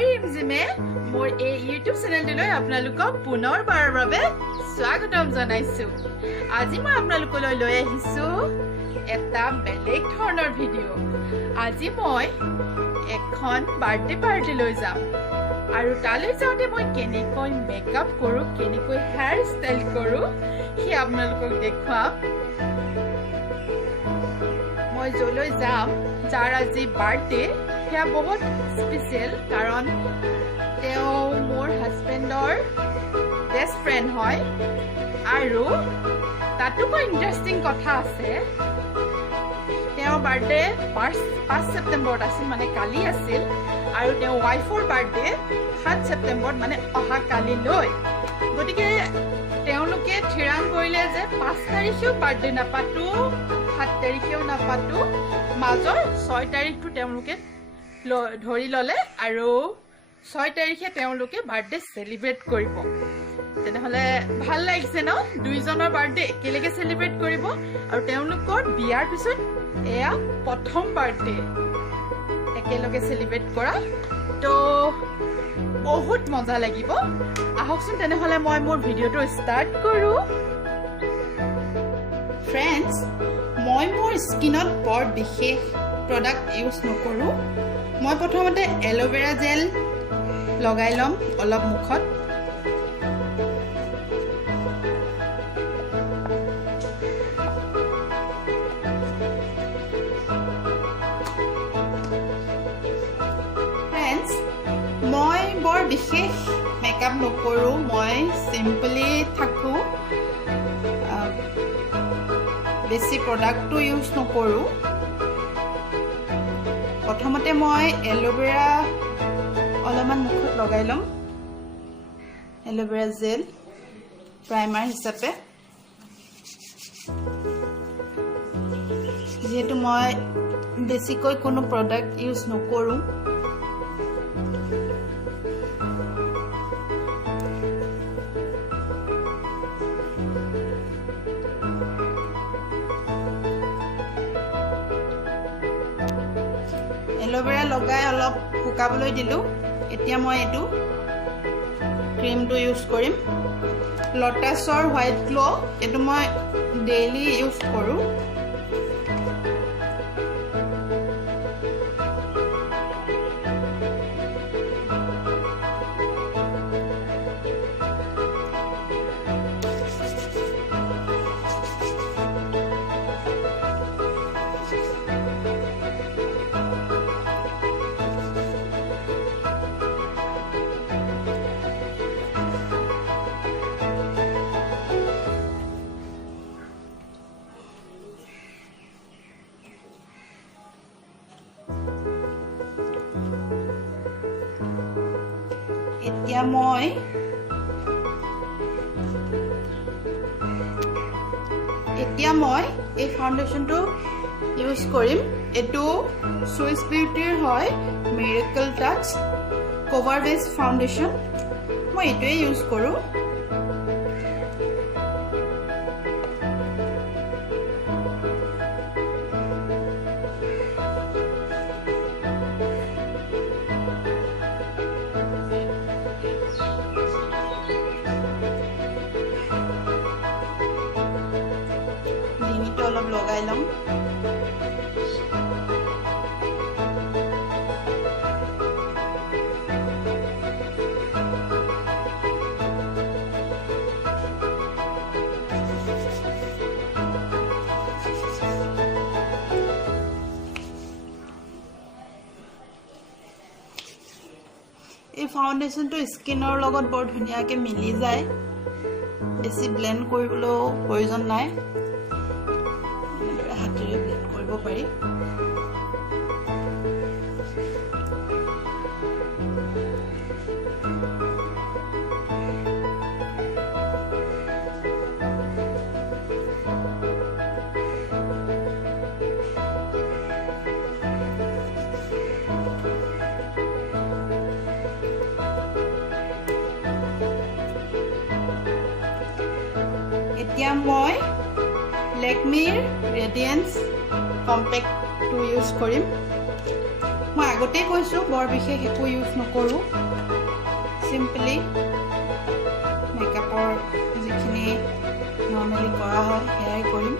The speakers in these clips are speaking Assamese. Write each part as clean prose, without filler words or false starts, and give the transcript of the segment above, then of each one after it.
মই ৰিমজিমে মোৰ এই ইউটিউব চেনেলটোলৈ আপোনালোকক পুনৰবাৰৰ বাবে স্বাগতম জনাইছো। আজি মই আপোনালোকলৈ লৈ আহিছো এটা বেলেগ ধৰণৰ ভিডিঅ'। আজি মই এখন বাৰ্থডে পাৰ্টিলৈ যাম আৰু তালৈ যাওঁতে মই কেনেকৈ মেকআপ কৰোঁ, কেনেকৈ হেয়াৰ ষ্টাইল কৰোঁ সেই আপোনালোকক দেখুৱাম। মই য'লৈ যাম, যাৰ আজি বাৰ্থডে, সেয়া বহুত স্পেচিয়েল, কাৰণ তেওঁ মোৰ হাজবেণ্ডৰ বেষ্ট ফ্ৰেণ্ড হয়। আৰু তাতো বৰ ইণ্টাৰেষ্টিং কথা আছে। তেওঁৰ বাৰ্থডে 5 ছেপ্টেম্বৰত আছিল, মানে কালি আছিল, আৰু তেওঁৰ ৱাইফৰ বাৰ্থডে 7 ছেপ্টেম্বৰত, মানে অহা কালিলৈ। গতিকে তেওঁলোকে থিৰাং কৰিলে যে 5 তাৰিখেও বাৰ্থডে নাপাতোঁ, 7 তাৰিখেও নাপাতোঁ, মাজৰ 6 তাৰিখটো তেওঁলোকে ধৰি ল'লে আৰু 6 তাৰিখে তেওঁলোকে বাৰ্থডে চেলিব্ৰেট কৰিব। তেনেহ'লে ভাল লাগিছে ন? দুইজনৰ বাৰ্থডে একেলগে চেলিব্ৰেট কৰিব, আৰু তেওঁলোকৰ বিয়াৰ পিছত এয়া প্ৰথম বাৰ্থডে একেলগে চেলিব্ৰেট কৰা। তো বহুত মজা লাগিব। আহকচোন তেনেহ'লে মই মোৰ ভিডিঅ'টো ষ্টাৰ্ট কৰোঁ। ফ্ৰেণ্ডছ, মই মোৰ স্কিনত বৰ বিশেষ প্ৰডাক্ট ইউজ নকৰোঁ। মই প্ৰথমতে এল'ভেৰা জেল লগাই ল'ম অলপ মুখত। ফ্ৰেণ্ডছ, মই বৰ বিশেষ মেকআপ নকৰোঁ, মই চিম্পলি থাকোঁ, বেছি প্ৰডাক্টটো ইউজ নকৰোঁ। প্ৰথমতে মই এল'ভেৰা অলপমান মুখত লগাই ল'ম, এল'ভেৰা জেল প্ৰাইমাৰ হিচাপে। যিহেতু মই বেছিকৈ কোনো প্ৰডাক্ট ইউজ নকৰোঁ, এল'ভেৰা লগাই অলপ শুকাবলৈ দিলোঁ। এতিয়া মই এইটো ক্ৰীমটো ইউজ কৰিম, লটাছৰ হোৱাইট গ্ল'। এইটো মই ডেইলি ইউজ কৰোঁ। এতিয়া মই এই ফাউণ্ডেশ্যনটো ইউজ কৰিম। এইটো চুইচ বিউটিৰ হয়, মিৰেকল টাচ কভাৰ বেছ ফাউণ্ডেশ্যন। মই এইটোৱে ইউজ কৰোঁ। অলপ লগাই ল'ম। এই ফাউণ্ডেশ্যনটো স্কিনৰ লগত বৰ ধুনীয়াকৈ মিলি যায়, বেছি ব্লেণ্ড কৰিবলৈও প্ৰয়োজন নাই, হাতেৰে ব্লেণ্ড কৰিব পাৰি। এতিয়া মই লেকমিৰ ৰেডিয়েন্স কম্পেক্টটো ইউজ কৰিম। মই আগতেই কৈছোঁ বৰ বিশেষ একো ইউজ নকৰোঁ চিম্পলি মেকআপৰ যিখিনি নৰ্মেলি কৰা হয় সেয়াই কৰিম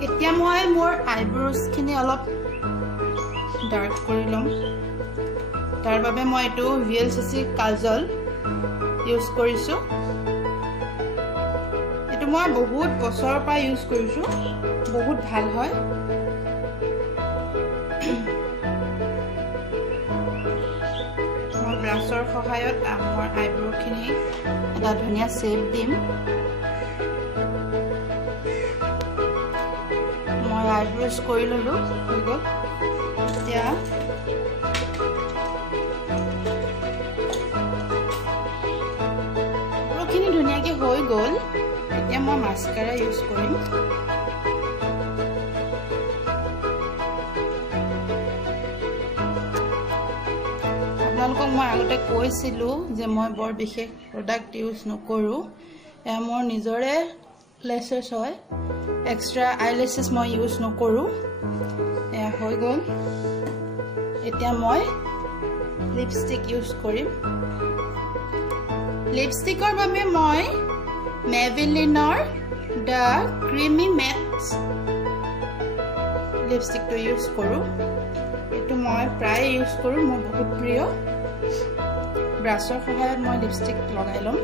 এতিয়া মই মোৰ আইব্ৰ'জখিনি অলপ ডাৰ্ক কৰি ল'ম তাৰ বাবে মই এইটো VLCC কাজল ইউজ কৰিছোঁ এইটো মই বহুত বছৰৰ পৰা ইউজ কৰিছোঁ বহুত ভাল হয় মই ব্ৰাছৰ সহায়ত মোৰ আইব্ৰ'খিনি এটা ধুনীয়া শ্বেপ দিম মই আইব্ৰ'জ কৰি ল'লোঁ হৈ গ'ল এতিয়া আইব্ৰ'খিনি ধুনীয়াকৈ হৈ গ'ল এতিয়া মই মাস্কাৰা ইউজ কৰিম আপোনালোকক মই আগতে কৈছিলোঁ যে মই বৰ বিশেষ প্ৰডাক্ট ইউজ নকৰোঁ এয়া মোৰ নিজৰে লেছেছ হয় এক্সট্ৰা আইলেছেছ মই ইউজ নকৰোঁ এয়া হৈ গ'ল এতিয়া মই লিপষ্টিক ইউজ কৰিম লিপষ্টিকৰ বাবে মই মেভেলিনৰ দ্য ক্ৰিমি মেটছ লিপষ্টিকটো ইউজ কৰোঁ এইটো মই প্ৰায় ইউজ কৰোঁ মোৰ বহুত প্ৰিয় ব্ৰাছৰ সহায়ত মই লিপষ্টিক লগাই ল'ম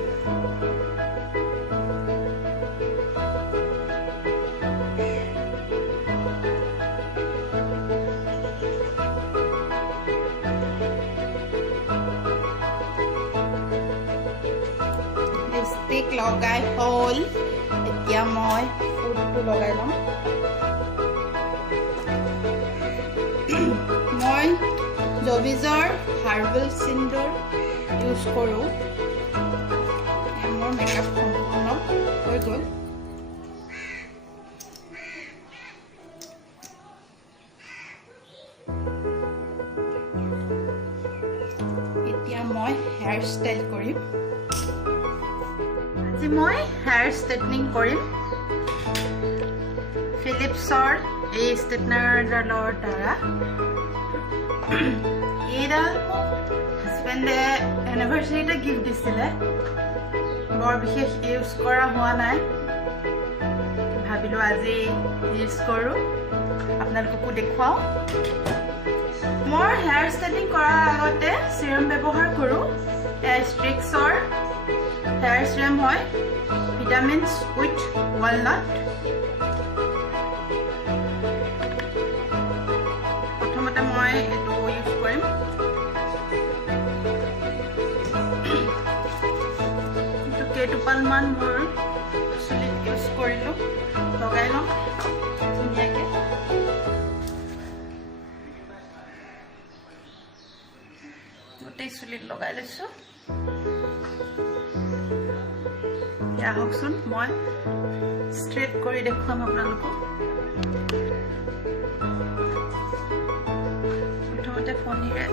লিপষ্টিক লগাই হ'ল এতিয়া মই ফুটটো লগাই ল'ম মই জবিজৰ হাৰ্বেল সিন্দুৰ ইউজ কৰোঁ মোৰ মেকআপ সম্পূৰ্ণ হৈ গ'ল এতিয়া মই হেয়াৰ ষ্টাইল কৰিম আজি মই হেয়াৰ ষ্ট্ৰেটনিং কৰিম ফিলিপছৰ এই ষ্ট্ৰেটনাৰডালৰ দ্বাৰা এইডাল হাজবেণ্ডে এনিভাৰ্চাৰীতে গিফ্ট দিছিলে বৰ বিশেষ ইউজ কৰা হোৱা নাই ভাবিলোঁ আজি ইউজ কৰোঁ আপোনালোককো দেখুৱাওঁ মই হেয়াৰ ষ্টাইলিং কৰাৰ আগতে চিৰাম ব্যৱহাৰ কৰোঁ এয়া ষ্ট্ৰিক্সৰ হেয়াৰ চিৰাম হয় ভিটামিনছ উইথ ৱালনাট প্ৰথমতে মই এইটো ইউজ কৰিম এইটো কেইটোপালমান মোৰ চুলিত ইউজ কৰিলোঁ লগাই ল'ম ধুনীয়াকৈ গোটেই চুলিত লগাই লৈছোঁ আহকচোন মই ষ্ট্ৰেট কৰি দেখুৱাম আপোনালোকক প্ৰথমতে ফণীৰে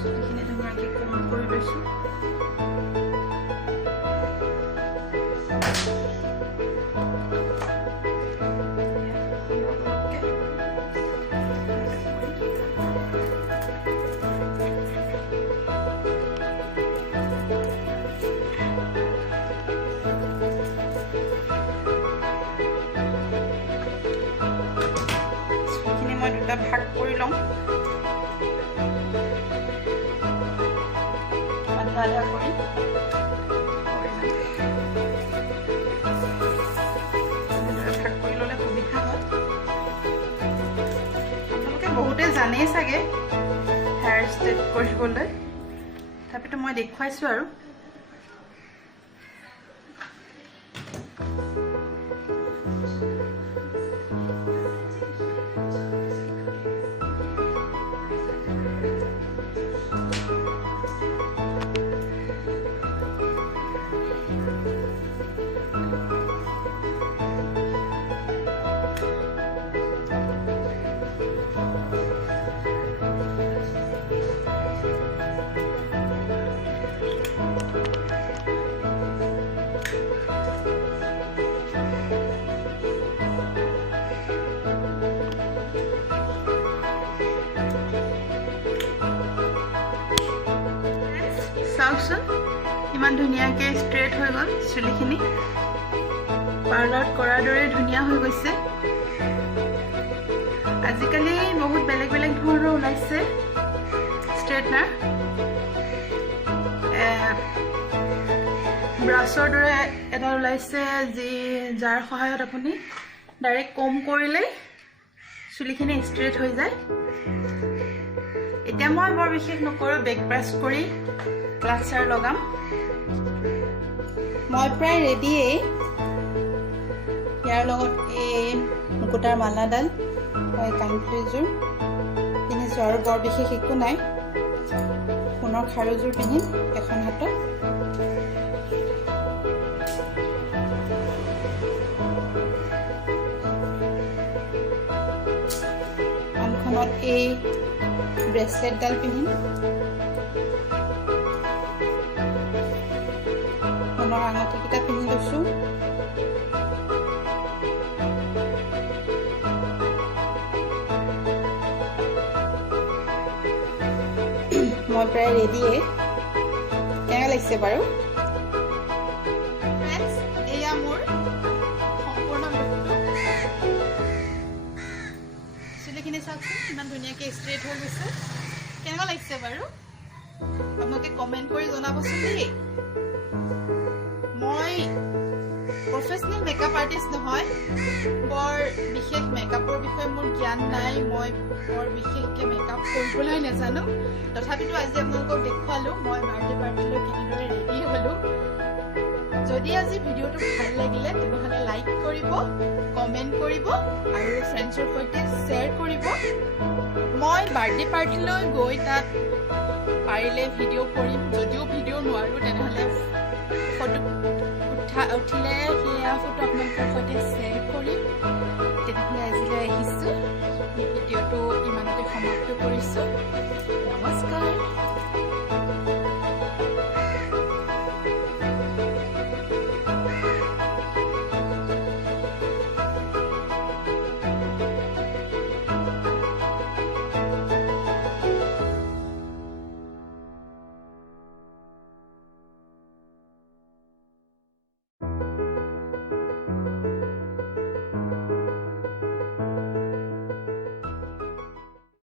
চুলিখিনি ধুনীয়াকৈ কোমল কৰি লৈছোঁ দুটা ভাগ কৰি লওঁ আধা আধা কৰি ভাগ কৰি ল'লে সুবিধা হয় আপোনালোকে বহুতে জানেই চাগে হেয়াৰ ষ্ট্ৰেট কৰিবলৈ তথাপিতো মই দেখুৱাইছোঁ আৰু চাওকচোন ইমান ধুনীয়াকৈ ষ্ট্ৰেট হৈ গ'ল চুলিখিনি পাৰ্লাৰত কৰাৰ দৰে ধুনীয়া হৈ গৈছে আজিকালি বহুত বেলেগ বেলেগ ধৰণৰ ওলাইছে ষ্ট্ৰেটনাৰ ব্ৰাছৰ দৰে এটা ওলাইছে যাৰ সহায়ত আপুনি ডাইৰেক্ট কম কৰিলে চুলিখিনি ষ্ট্ৰেট হৈ যায় এতিয়া মই বৰ বিশেষ নকৰোঁ বেক ব্ৰাছ কৰি ক্লাচাৰ লগাম মই প্ৰায় ৰেডিয়ে ইয়াৰ লগত এই মুকুতাৰ মালাডাল কাণফুলিযোৰ পিন্ধিছোঁ আৰু বৰ বিশেষ একো নাই সোণৰ খাৰুযোৰ পিন্ধিম এখন হাতত আনখনত এই ব্ৰেচলেটডাল পিন্ধিম সোণৰ আঙঠিকেইটা পিন্ধি লৈছোঁ মই প্ৰায় ৰেডিয়ে কেনেকুৱা লাগিছে বাৰু এয়া মোৰ সম্পূৰ্ণ চুলিখিনি চাওকচোন ইমান ধুনীয়াকৈ ষ্ট্ৰেট হৈ গৈছে কেনেকুৱা লাগিছে বাৰু আপোনালোকে কমেণ্ট কৰি জনাবচোন দেই মই প্ৰফেচনেল মেকআপ আৰ্টিষ্ট নহয় বৰ বিশেষ মেকআপৰ বিষয়ে মোৰ জ্ঞান নাই মই বৰ বিশেষকৈ মেকআপ কৰিবলৈ নাজানো তথাপিতো আজি আপোনালোকক দেখুৱালোঁ মই বাৰ্থডে পাৰ্টিলৈ কেনেদৰে ৰেডি হ'লোঁ যদি আজি ভিডিঅ'টো ভাল লাগিলে তেতিয়াহ'লে লাইক কৰিব কমেণ্ট কৰিব আৰু ফ্ৰেণ্ডছৰ সৈতে শ্বেয়াৰ কৰিব মই বাৰ্থডে পাৰ্টিলৈ গৈ তাত পাৰিলে ভিডিঅ' কৰিম যদিও ভিডিঅ' নোৱাৰোঁ তেনেহ'লে ফটো উঠিলে সেয়া ফটো আপোনালোকৰ সৈতে শ্বেয়াৰ কৰিম তেনেহ'লে আজিলৈ আহিছোঁ ভিডিঅ'টো ইমানতে সমাপ্ত কৰিছোঁ